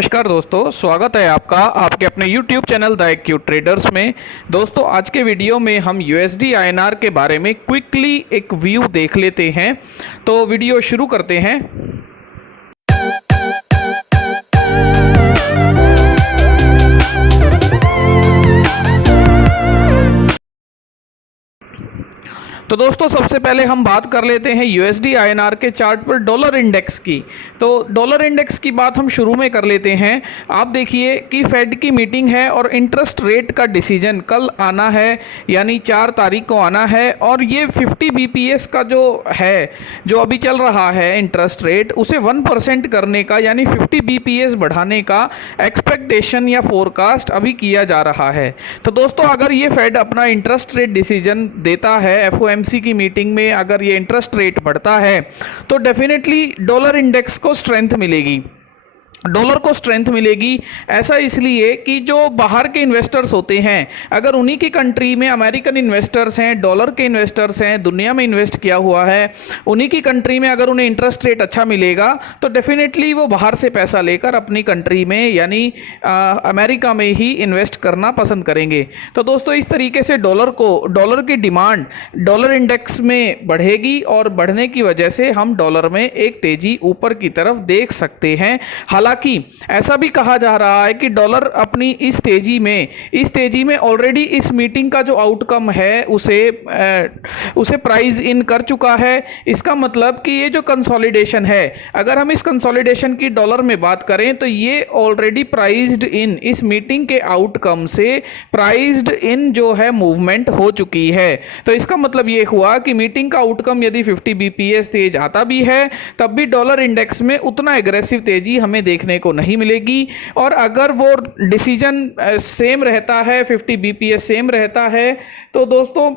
नमस्कार दोस्तों, स्वागत है आपका आपके अपने YouTube channel the acute traders में। दोस्तों, आज के वीडियो में हम USD INR के बारे में क्विकली एक व्यू देख लेते हैं। तो वीडियो शुरू करते हैं। तो दोस्तों, सबसे पहले हम बात कर लेते हैं USD INR के चार्ट पर डॉलर इंडेक्स की। तो डॉलर इंडेक्स की बात हम शुरू में कर लेते हैं। आप देखिए कि फेड की मीटिंग है और इंटरेस्ट रेट का डिसीजन कल आना है, यानी 4 तारीख को आना है। और ये 50 BPS का जो है, जो अभी चल रहा है इंटरेस्ट रेट, उसे 1% करने का यानी 50 BPS बढ़ाने का एक्सपेक्टेशन या फोरकास्ट अभी किया जा रहा है। तो दोस्तों, अगर ये फेड अपना इंटरेस्ट रेट डिसीजन देता है, FOMC की मीटिंग में अगर ये इंटरेस्ट रेट बढ़ता है, तो डेफिनेटली डॉलर इंडेक्स को स्ट्रेंथ मिलेगी, डॉलर को स्ट्रेंथ मिलेगी। ऐसा इसलिए कि जो बाहर के इन्वेस्टर्स होते हैं, अगर उन्हीं की कंट्री में अमेरिकन इन्वेस्टर्स हैं, डॉलर के इन्वेस्टर्स हैं, दुनिया में इन्वेस्ट किया हुआ है, उन्हीं की कंट्री में अगर उन्हें इंटरेस्ट रेट अच्छा मिलेगा तो डेफिनेटली वो बाहर से पैसा लेकर अपनी कंट्री में यानी अमेरिका में ही इन्वेस्ट करना पसंद करेंगे। तो दोस्तों, इस तरीके से डॉलर की डिमांड डॉलर इंडेक्स में बढ़ेगी और बढ़ने की वजह से हम डॉलर में एक तेजी ऊपर की तरफ देख सकते हैं। हालांकि ऐसा भी कहा जा रहा है कि डॉलर अपनी इस तेजी में ऑलरेडी इस मीटिंग का जो आउटकम है उसे प्राइस इन कर चुका है। इसका मतलब कि ये जो कंसोलिडेशन है, अगर हम इस कंसोलिडेशन की डॉलर में बात करें तो ये ऑलरेडी प्राइस्ड इन, इस मीटिंग के आउटकम से प्राइस्ड इन जो है मूवमेंट हो चुकी है। तो इसका मतलब ये हुआ कि मीटिंग का आउटकम यदि 50 BPS तेज आता भी है, तब भी डॉलर इंडेक्स में उतना एग्रेसिव तेजी हमें देखने को नहीं मिलेगी। और अगर वो डिसीजन सेम रहता है, 50 BPS सेम रहता है, तो दोस्तों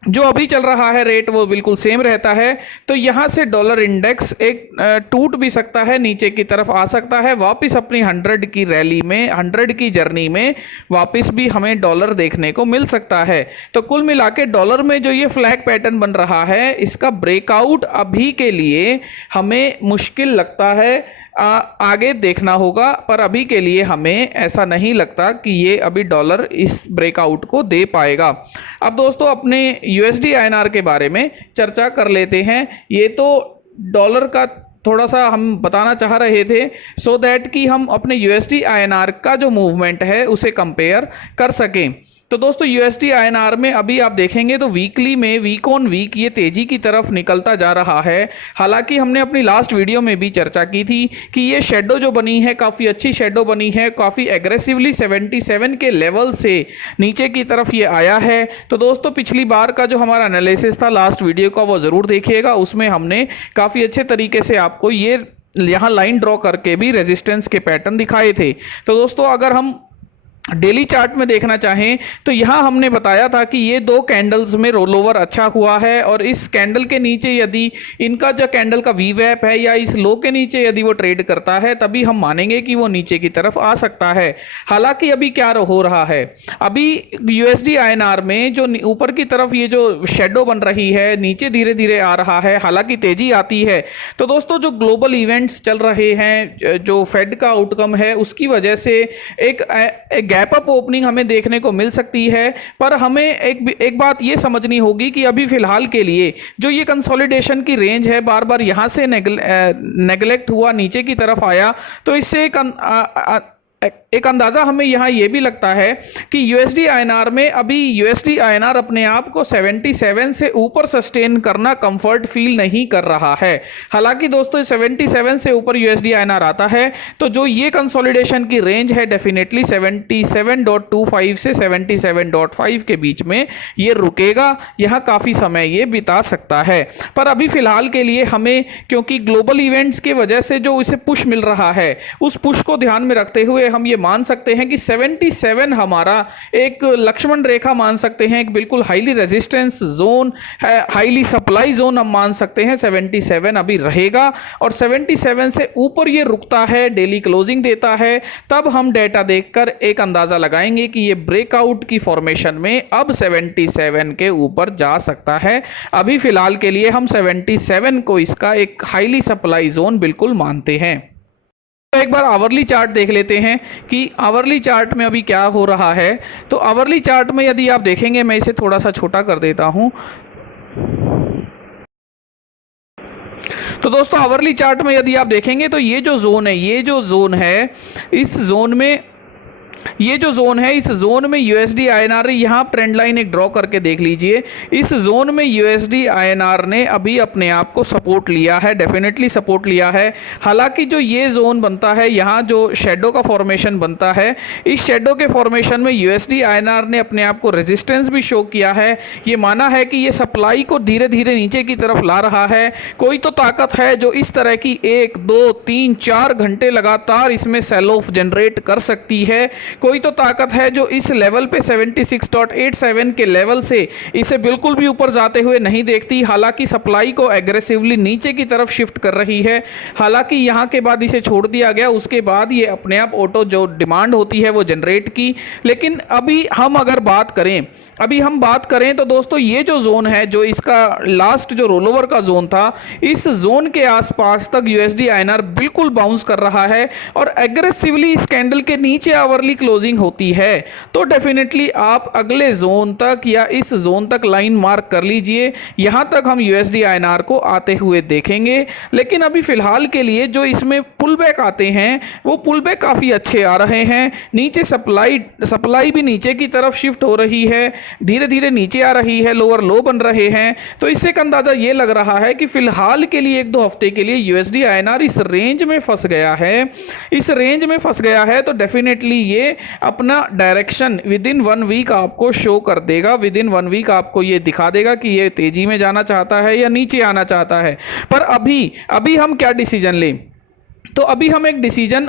जो अभी चल रहा है रेट वो बिल्कुल सेम रहता है, तो यहाँ से डॉलर इंडेक्स एक टूट भी सकता है, नीचे की तरफ आ सकता है, वापस अपनी 100 की रैली में, 100 की जर्नी में वापस भी हमें डॉलर देखने को मिल सकता है। तो कुल मिला के डॉलर में जो ये फ्लैग पैटर्न बन रहा है, इसका ब्रेकआउट अभी के लिए हमें मुश्किल लगता है, आगे देखना होगा। पर अभी के लिए हमें ऐसा नहीं लगता कि ये अभी डॉलर इस ब्रेकआउट को दे पाएगा। अब दोस्तों, अपने USD INR के बारे में चर्चा कर लेते हैं। ये तो डॉलर का थोड़ा सा हम बताना चाह रहे थे, सो दैट कि हम अपने USD INR का जो मूवमेंट है उसे कंपेयर कर सकें। तो दोस्तों, USD INR में अभी आप देखेंगे तो वीकली में वीक ऑन वीक ये तेजी की तरफ निकलता जा रहा है। हालांकि हमने अपनी लास्ट वीडियो में भी चर्चा की थी कि ये शेडो जो बनी है, काफ़ी अच्छी शेडो बनी है, काफ़ी एग्रेसिवली 77 के लेवल से नीचे की तरफ ये आया है। तो दोस्तों, पिछली बार का जो हमारा एनालिसिस था लास्ट वीडियो का, वो ज़रूर देखिएगा। उसमें हमने काफ़ी अच्छे तरीके से आपको ये यहाँ लाइन ड्रॉ करके भी रेजिस्टेंस के पैटर्न दिखाए थे। तो दोस्तों, अगर हम डेली चार्ट में देखना चाहें तो यहाँ हमने बताया था कि ये 2 कैंडल्स में रोल ओवर अच्छा हुआ है, और इस कैंडल के नीचे यदि इनका जो कैंडल का VWAP है या इस लो के नीचे यदि वो ट्रेड करता है, तभी हम मानेंगे कि वो नीचे की तरफ आ सकता है। हालांकि अभी क्या हो रहा है, अभी USD INR में जो ऊपर की तरफ ये जो शेडो बन रही है, नीचे धीरे धीरे आ रहा है, हालांकि तेजी आती है। तो दोस्तों, जो ग्लोबल इवेंट्स चल रहे हैं, जो फेड का आउटकम है, उसकी वजह से एक गैप अप ओपनिंग हमें देखने को मिल सकती है। पर हमें एक बात ये समझनी होगी कि अभी फिलहाल के लिए जो ये कंसोलिडेशन की रेंज है, बार बार यहां से नेगलेक्ट हुआ, नीचे की तरफ आया, तो इससे एक अंदाज़ा हमें यहाँ ये भी लगता है कि USD INR में अभी USD INR अपने आप को 77 से ऊपर सस्टेन करना कंफर्ट फील नहीं कर रहा है। हालांकि दोस्तों, 77 से ऊपर USD INR आता है तो जो ये कंसोलिडेशन की रेंज है, डेफिनेटली 77.25 से 77.5 के बीच में ये रुकेगा, यहाँ काफ़ी समय ये बिता सकता है। पर अभी फिलहाल के लिए हमें, क्योंकि ग्लोबल इवेंट्स की वजह से जो इसे पुश मिल रहा है, उस पुश को ध्यान में रखते हुए हम ये मान सकते हैं कि 77 हमारा एक लक्ष्मण रेखा मान सकते हैं, एक बिल्कुल हाईली रेजिस्टेंस जोन है, हाईली सप्लाई जोन हम मान सकते हैं। 77 अभी रहेगा, और 77 से ऊपर ये रुकता है, डेली क्लोजिंग देता है, तब हम डेटा देखकर एक अंदाजा लगाएंगे कि ये ब्रेकआउट की फॉर्मेशन में अब 77 के ऊपर जा सकता है। अभी फिलहाल के लिए हम 77 को इसका एक हाईली सप्लाई जोन बिल्कुल मानते हैं। एक बार आवरली चार्ट देख लेते हैं कि आवरली चार्ट में अभी क्या हो रहा है। तो आवरली चार्ट में यदि आप देखेंगे, मैं इसे थोड़ा सा छोटा कर देता हूं। तो दोस्तों आवरली चार्ट में यदि आप देखेंगे तो ये जो जोन है, इस जोन में, ये जो जोन है, इस जोन में यूएसडी आईएनआर, यहाँ ट्रेंड लाइन एक ड्रॉ करके देख लीजिए। इस जोन में यूएसडी आईएनआर ने अभी अपने आप को सपोर्ट लिया है, डेफिनेटली सपोर्ट लिया है। हालांकि जो ये जोन बनता है, यहाँ जो शेडो का फॉर्मेशन बनता है, इस शेडो के फॉर्मेशन में यूएसडी आईएनआर ने अपने आप को रेजिस्टेंस भी शो किया है। ये माना है कि ये सप्लाई को धीरे धीरे नीचे की तरफ ला रहा है। कोई तो ताकत है जो इस तरह की 1, 2, 3, 4 घंटे लगातार इसमें सेल ऑफ जनरेट कर सकती है। कोई तो ताकत है जो इस लेवल पे 76.87 के लेवल से इसे बिल्कुल भी ऊपर जाते हुए नहीं देखती। हालांकि सप्लाई को एग्रेसिवली नीचे की तरफ शिफ्ट कर रही है। हालांकि यहां के बाद इसे छोड़ दिया गया, उसके बाद ये अपने आप ऑटो जो डिमांड होती है वो जनरेट की। लेकिन अभी हम अगर बात करें तो दोस्तों ये जो जोन है, जो इसका लास्ट जो रोलओवर का जोन था, इस जोन के आसपास तक यूएसडी आईएनआर बिल्कुल बाउंस कर रहा है और एग्रेसिवली इस कैंडल के नीचे आवरली क्लोजिंग होती है तो डेफिनेटली आप अगले जोन तक या इस जोन तक लाइन मार्क कर लीजिए। यहां तक हम यूएसडी आईएनआर को आते हुए देखेंगे। लेकिन अभी फिलहाल के लिए जो इसमें पुल बैक आते हैं, वो पुल बैक काफ़ी अच्छे आ रहे हैं। नीचे सप्लाई भी नीचे की तरफ शिफ्ट हो रही है, धीरे धीरे नीचे आ रही है, लोअर लो बन रहे हैं। तो इससे एक अंदाजा ये लग रहा है कि फिलहाल के लिए 1-2 हफ्ते के लिए यूएसडी आईएनआर इस रेंज में फंस गया है। तो डेफिनेटली ये अपना डायरेक्शन विद इन 1 वीक आपको शो कर देगा। विद इन 1 वीक आपको ये दिखा देगा कि ये तेजी में जाना चाहता है या नीचे आना चाहता है। पर अभी हम क्या डिसीजन लें? तो अभी हम एक डिसीजन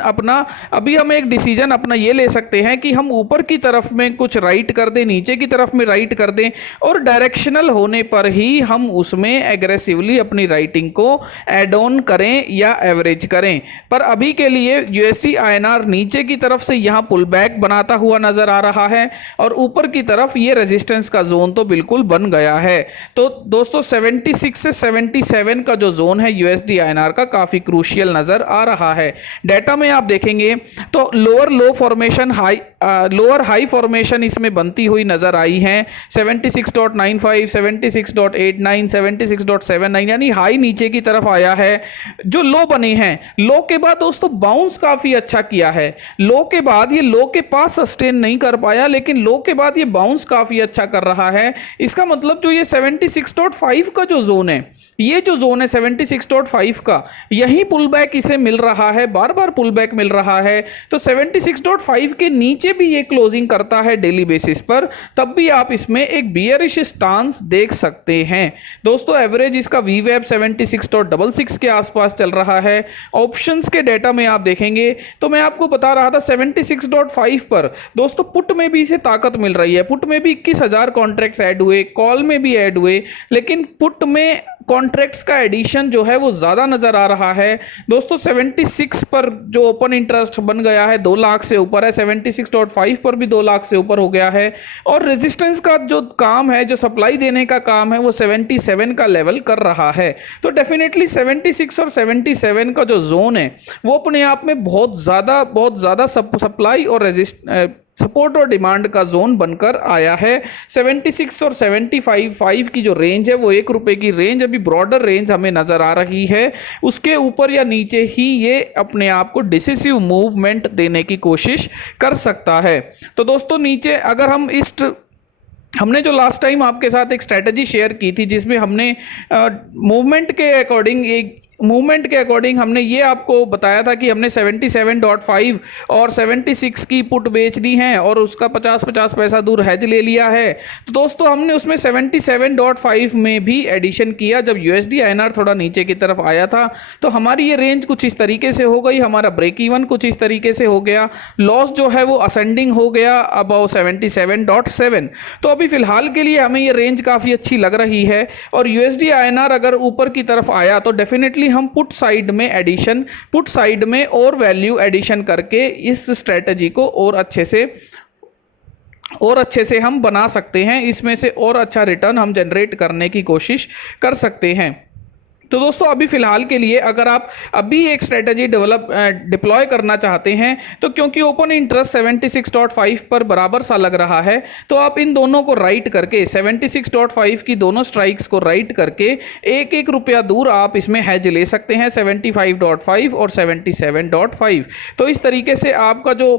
अपना ये ले सकते हैं कि हम ऊपर की तरफ में कुछ राइट कर दें, नीचे की तरफ में राइट कर दें और डायरेक्शनल होने पर ही हम उसमें एग्रेसिवली अपनी राइटिंग को ऐड ऑन करें या एवरेज करें। पर अभी के लिए यूएसडी आईएनआर नीचे की तरफ से यहाँ पुल बैक बनाता हुआ नजर आ रहा है और ऊपर की तरफ ये रेजिस्टेंस का जोन तो बिल्कुल बन गया है। तो दोस्तों 76 से 77 का जो जोन है यूएसडी आईएनआर का, काफी क्रूशियल नजर आ रहा है। डेटा में आप देखेंगे तो लोअर हाई फॉर्मेशन इसमें बनती हुई नजर आई है। 76.95, 76.89, 76.79 यानी हाई नीचे की तरफ आया है। जो लो बने हैं, लो के बाद दोस्तों बाउंस काफी अच्छा किया है। लो के बाद ये लो के पास सस्टेन नहीं कर पाया, लेकिन लो के बाद ये बाउंस काफी अच्छा कर रहा है। इसका मतलब जो ये 76.5 का जो जोन है, ये जो जोन है 76.5 का, यही पुल बैक इसे मिल रहा है, बार बार पुल बैक मिल रहा है। तो 76.5 के नीचे भी ये क्लोजिंग करता है डेली बेसिस पर, तब भी आप इसमें एक बियरिश स्टांस देख सकते हैं। दोस्तों एवरेज इसका वीवैप 76.66 के आसपास चल रहा है। ऑप्शंस के डेटा में आप देखेंगे तो मैं आपको बता रहा था 76.5 पर दोस्तों पुट में भी इसे ताकत मिल रही है। पुट में भी 21,000 कॉन्ट्रैक्ट्स ऐड हुए, कॉल में भी ऐड हुए, लेकिन पुट में कॉन्ट्रैक्ट्स का एडिशन जो है वो ज़्यादा नज़र आ रहा है। दोस्तों 76 पर जो ओपन इंटरेस्ट बन गया है 2 लाख से ऊपर है, 76.5 पर भी 2 लाख से ऊपर हो गया है। और रेजिस्टेंस का जो काम है, जो सप्लाई देने का काम है, वो 77 का लेवल कर रहा है। तो डेफिनेटली 76 और 77 का जो जोन है वो अपने आप में बहुत ज़्यादा सप्लाई और सपोर्ट और डिमांड का जोन बनकर आया है। 76 और 75 की जो रेंज है वो ₹1 की रेंज, अभी ब्रॉडर रेंज हमें नजर आ रही है। उसके ऊपर या नीचे ही ये अपने आप को डिसिसिव मूवमेंट देने की कोशिश कर सकता है। तो दोस्तों नीचे अगर हमने जो लास्ट टाइम आपके साथ एक स्ट्रेटजी शेयर की थी, जिसमें हमने मूवमेंट के अकॉर्डिंग हमने ये आपको बताया था कि हमने 77.5 और 76 की पुट बेच दी हैं और उसका 50-50 पैसा दूर हेज ले लिया है। तो दोस्तों हमने उसमें 77.5 में भी एडिशन किया जब यूएसडी आईएनआर थोड़ा नीचे की तरफ आया था। तो हमारी ये रेंज कुछ इस तरीके से हो गई, हमारा ब्रेक इवन कुछ इस तरीके से हो गया, लॉस जो है वो असेंडिंग हो गया अबाउ 77.7। तो अभी फिलहाल के लिए हमें ये रेंज काफ़ी अच्छी लग रही है और यूएसडी आईएनआर अगर ऊपर की तरफ आया तो डेफिनेटली हम पुट साइड में और वैल्यू एडिशन करके इस स्ट्रेटजी को और अच्छे से हम बना सकते हैं। इसमें से और अच्छा रिटर्न हम जनरेट करने की कोशिश कर सकते हैं। तो दोस्तों अभी फ़िलहाल के लिए अगर आप अभी एक स्ट्रेटजी डिप्लॉय करना चाहते हैं, तो क्योंकि ओपन इंटरेस्ट 76.5 पर बराबर सा लग रहा है, तो आप इन दोनों को राइट करके 76.5 की दोनों स्ट्राइक्स को राइट करके एक एक रुपया दूर आप इसमें हैज ले सकते हैं 75.5 और 77.5। तो इस तरीके से आपका जो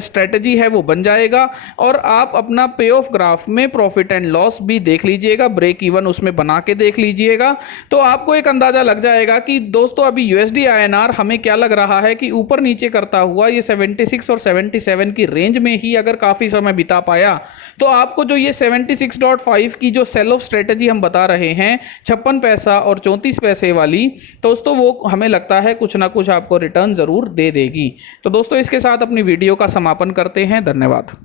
स्ट्रेटजी है वो बन जाएगा और आप अपना पे ऑफ ग्राफ में प्रॉफिट एंड लॉस भी देख लीजिएगा, ब्रेक इवन उसमें बना के देख लीजिएगा। तो आपको एक अंदाजा लग जाएगा कि दोस्तों अभी यूएसडी आईएनआर हमें क्या लग रहा है कि ऊपर नीचे करता हुआ ये 76 और 77 की रेंज में ही अगर काफ़ी समय बिता पाया, तो आपको जो ये 76.5 की जो सेल ऑफ स्ट्रेटजी हम बता रहे हैं 56 पैसा और 34 पैसे वाली, दोस्तों वो हमें लगता है कुछ ना कुछ आपको रिटर्न ज़रूर दे देगी। तो दोस्तों इसके साथ अपनी वीडियो का समापन करते हैं। धन्यवाद।